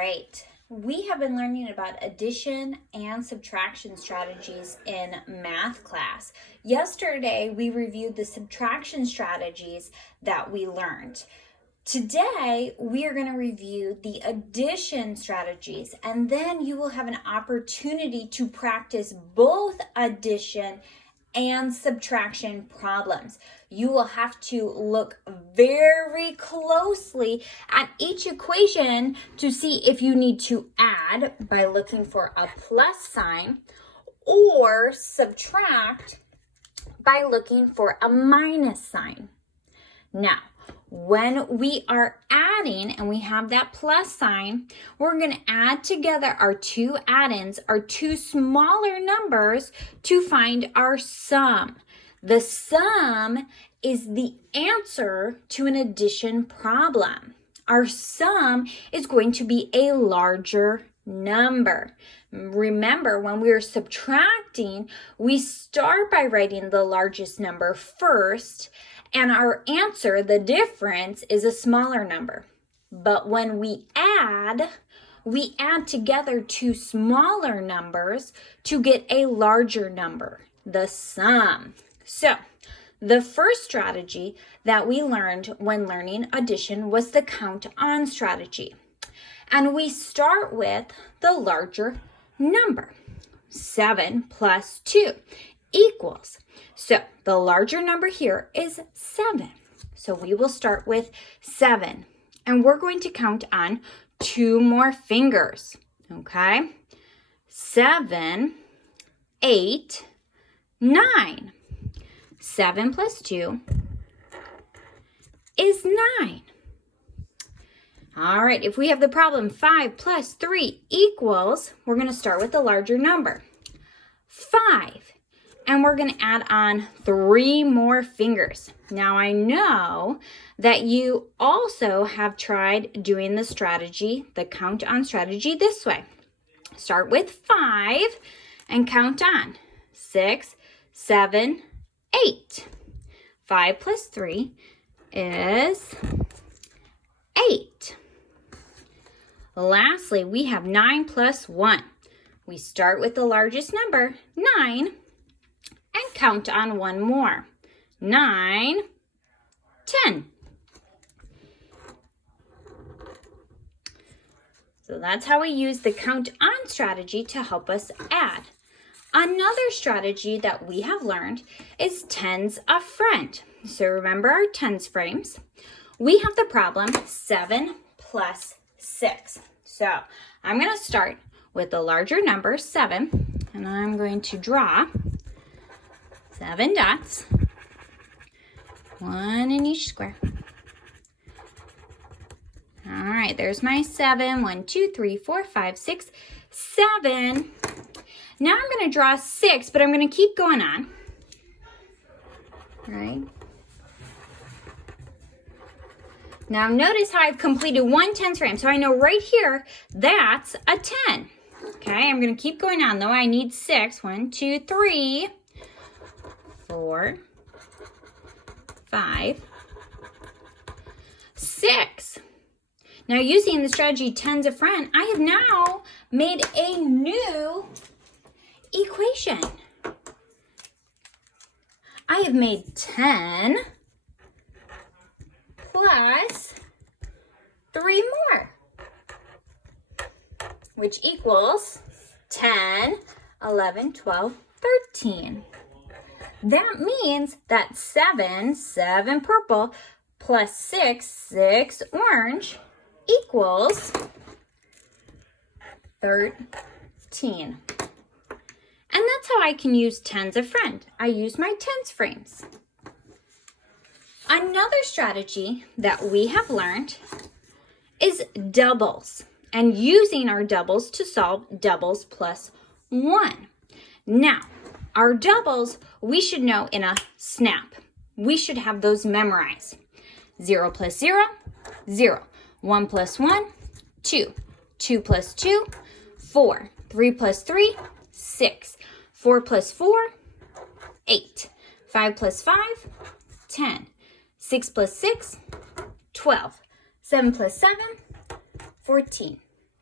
right, we have been learning about addition and subtraction strategies in math class. Yesterday, we reviewed the subtraction strategies that we learned. Today, we are going to review the addition strategies, and then you will have an opportunity to practice both addition and subtraction problems. You will have to look very closely at each equation to see if you need to add by looking for a plus sign or subtract by looking for a minus sign. Now, when we are adding and we have that plus sign, we're going to add together our two add-ins, our two smaller numbers, to find our sum. The sum is the answer to an addition problem. Our sum is going to be a larger number. Remember, when we are subtracting, we start by writing the largest number first, and our answer, the difference, is a smaller number. But when we add together two smaller numbers to get a larger number, the sum. So, the first strategy that we learned when learning addition was the count on strategy. And we start with the larger number. 7 plus 2 equals. So the larger number here is 7. So we will start with 7. And we're going to count on 2 more fingers. Okay? 7, 8, 9. 7 plus 2 is 9. All right, if we have the problem 5 plus 3 equals, we're going to start with the larger number. 5. And we're going to add on 3 more fingers. Now, I know that you also have tried doing the strategy, the count on strategy, this way. Start with 5 and count on 6, 7, 8. 5 plus 3 is 8. Lastly, we have 9 plus 1. We start with the largest number, 9, and count on 1 more. 9, 10. So that's how we use the count on strategy to help us add. Another strategy that we have learned is tens of friend. So remember our tens frames. We have the problem 7 plus 6. So I'm going to start with the larger number 7, and I'm going to draw 7 dots, 1 in each square. All right, there's my 7. 1, 2, 3, 4, 5, 6, 7. Now I'm going to draw 6, but I'm going to keep going on. All right. Now notice how I've completed 1 tens frame. So I know right here, that's a 10. Okay, I'm going to keep going on though. I need 6. 1, 2, 3, 4, 5, 6. Now using the strategy tens of friend, I have now made a new equation. I have made 10 plus 3 more, which equals 10, 11, 12, 13. That means that 7 purple, plus 6 orange, equals 13. And that's how I can use tens of friend. I use my tens frames. Another strategy that we have learned is doubles, and using our doubles to solve doubles plus 1. Now, our doubles, we should know in a snap. We should have those memorized. 0 plus 0, 0. 1 plus 1, 2. 2 plus 2, 4. 3 plus 3, 6. 4 plus 4, 8. 5 plus 5, 10. 6 plus 6, 12. 7 plus 7, 14.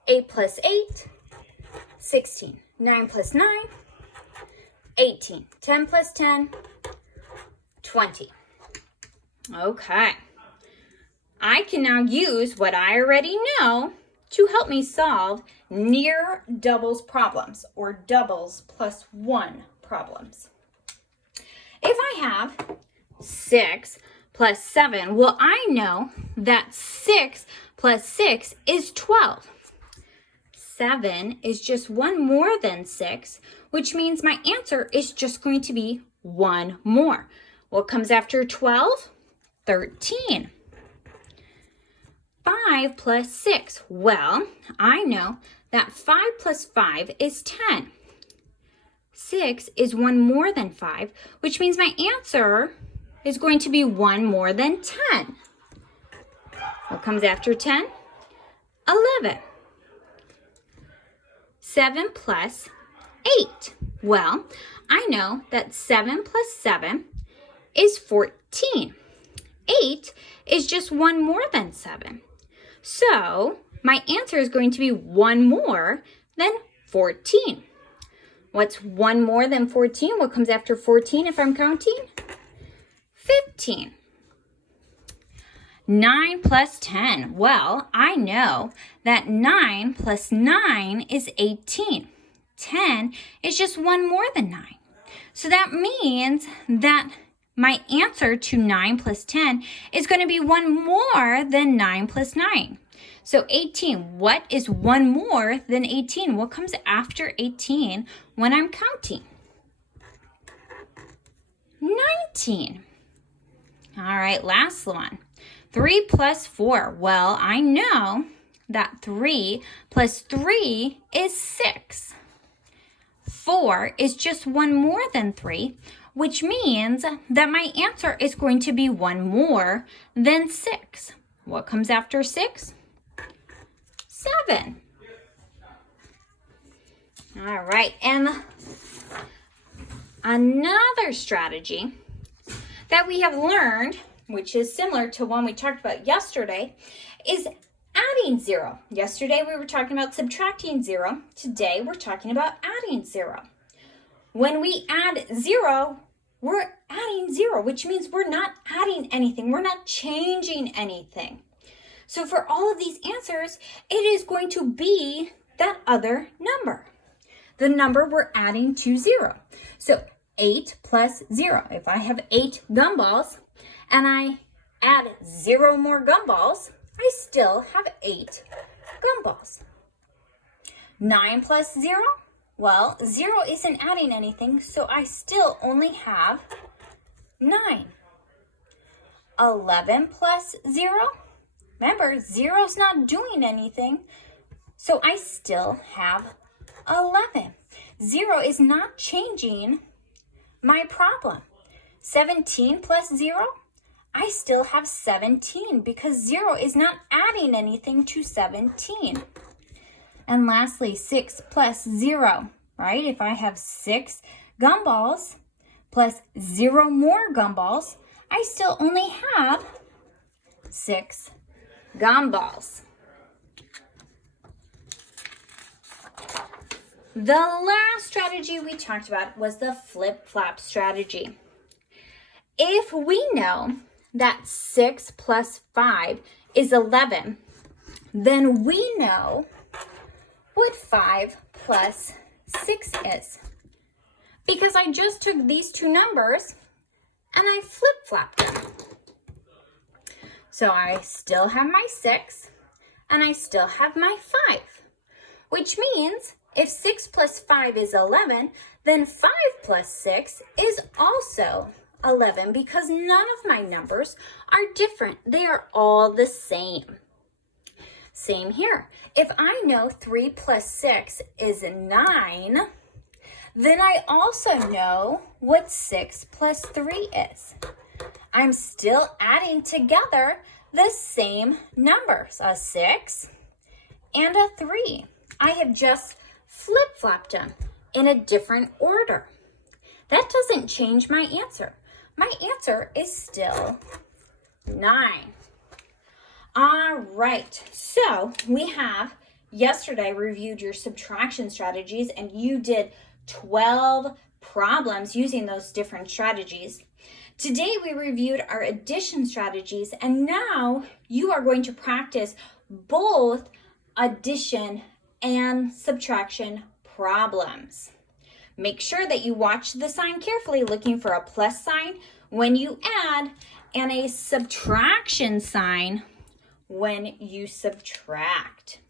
8 plus 8, 16. 9 plus 9, 18. 10 plus 10, 20. Okay. I can now use what I already know to help me solve near doubles problems, or doubles plus 1 problems. If I have 6 plus 7, well, I know that 6 plus 6 is 12. 7 is just one more than 6, which means my answer is just going to be one more. What comes after 12? 13. 5 plus 6. Well, I know that 5 plus 5 is 10. 6 is one more than 5, which means my answer is going to be one more than 10. What comes after 10? 11. 7 plus 8. Well, I know that 7 plus 7 is 14. 8 is just one more than 7. So my answer is going to be one more than 14. What's one more than 14? What comes after 14 if I'm counting? 15. 9 plus 10. Well, I know that 9 plus 9 is 18. 10 is just one more than 9. So that means that my answer to 9 plus 10 is going to be one more than 9 plus 9. So 18, what is one more than 18? What comes after 18 when I'm counting? 19. All right, last one. 3 plus 4. Well, I know that 3 plus 3 is 6. 4 is just one more than 3, which means that my answer is going to be one more than 6. What comes after 6? 7. All right, and another strategy that we have learned, which is similar to one we talked about yesterday, is adding 0. Yesterday we were talking about subtracting 0. Today we're talking about adding 0. When we add 0, we're adding 0, which means we're not adding anything. We're not changing anything. So for all of these answers, it is going to be that other number, the number we're adding to 0. So 8 plus 0. If I have 8 gumballs and I add 0 more gumballs, I still have 8 gumballs. 9 plus 0? Well, 0 isn't adding anything, so I still only have 9. 11 plus 0? Remember, 0's not doing anything, so I still have 11. 0 is not changing my problem. 17 plus 0? I still have 17 because 0 is not adding anything to 17. And lastly, 6 plus 0, right? If I have 6 gumballs plus 0 more gumballs, I still only have 6 gumballs. The last strategy we talked about was the flip-flop strategy. If we know that 6 plus 5 is 11, then we know what 5 plus 6 is. Because I just took these two numbers and I flip-flopped them. So I still have my 6 and I still have my 5, which means if 6 plus 5 is 11, then 5 plus 6 is also 11 because none of my numbers are different. They are all the same. Same here. If I know 3 plus 6 is 9, then I also know what 6 plus 3 is. I'm still adding together the same numbers, a 6 and a 3. I have just flip-flopped them in a different order. That doesn't change my answer. My answer is still 9. All right, so we have Yesterday, we reviewed your subtraction strategies and you did 12 problems using those different strategies. Today, we reviewed our addition strategies, and now you are going to practice both addition and subtraction problems. Make sure that you watch the sign carefully, looking for a plus sign when you add and a subtraction sign when you subtract.